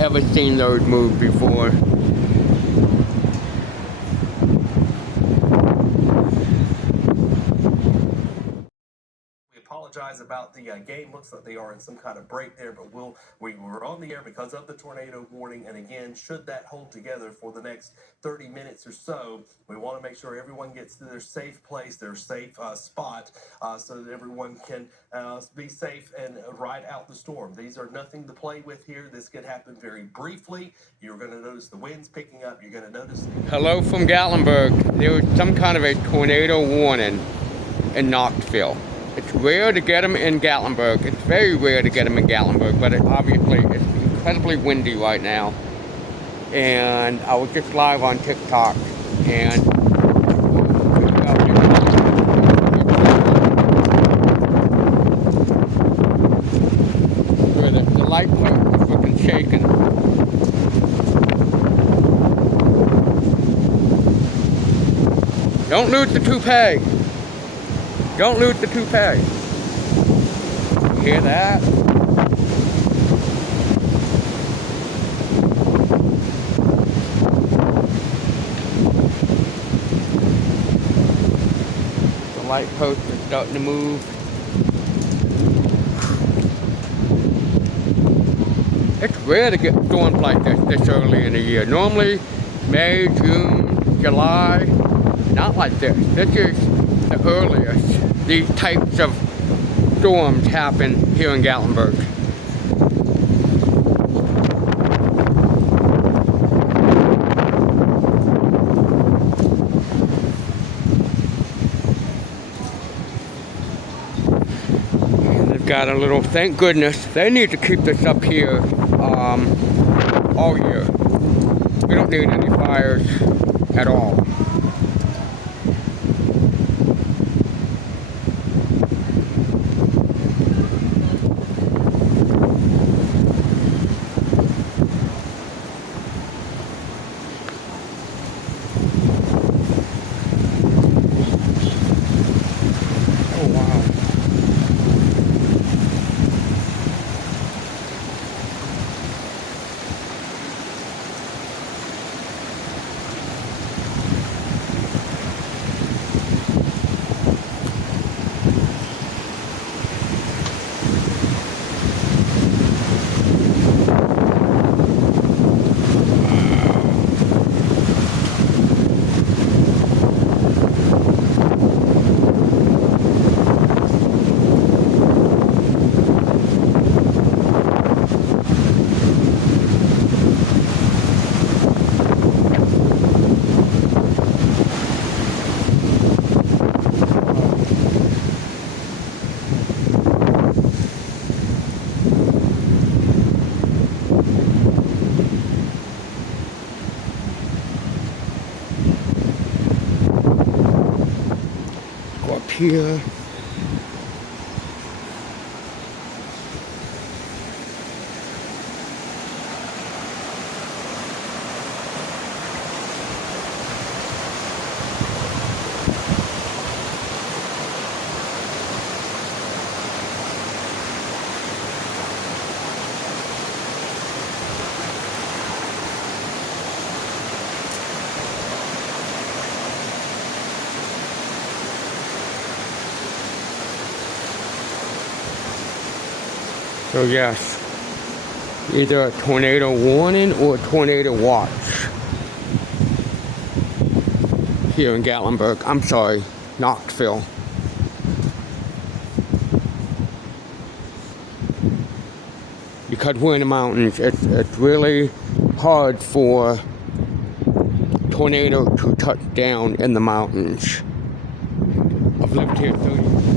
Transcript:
ever seen those move before. Apologize about the game. Looks like they are in some kind of break there, but we were on the air because of the tornado warning. And again, should that hold together for the next 30 minutes or so, we want to make sure everyone gets to their safe place, their safe spot, so that everyone can be safe and ride out the storm. These are nothing to play with here. This could happen very briefly. You're going to notice the winds picking up. You're going to notice. Hello from Gatlinburg. There was some kind of a tornado warning in Knoxville. It's rare to get them in Gatlinburg. It's very rare to get them in Gatlinburg, but obviously it's incredibly windy right now. And I was just live on TikTok, and the light pole is freaking shaking. Don't lose the toupee. Don't lose the toupee. You hear that? The light post is starting to move. It's rare to get storms like this early in the year. Normally, May, June, July, not like this. This is the earliest these types of storms happen here in Gatlinburg. And they've got a little, thank goodness, they need to keep this up here all year. We don't need any fires at all. Here. So yes, either a tornado warning or a tornado watch here in Gatlinburg. I'm sorry, Knoxville. Because we're in the mountains, it's really hard for tornado to touch down in the mountains. I've lived here 30 years.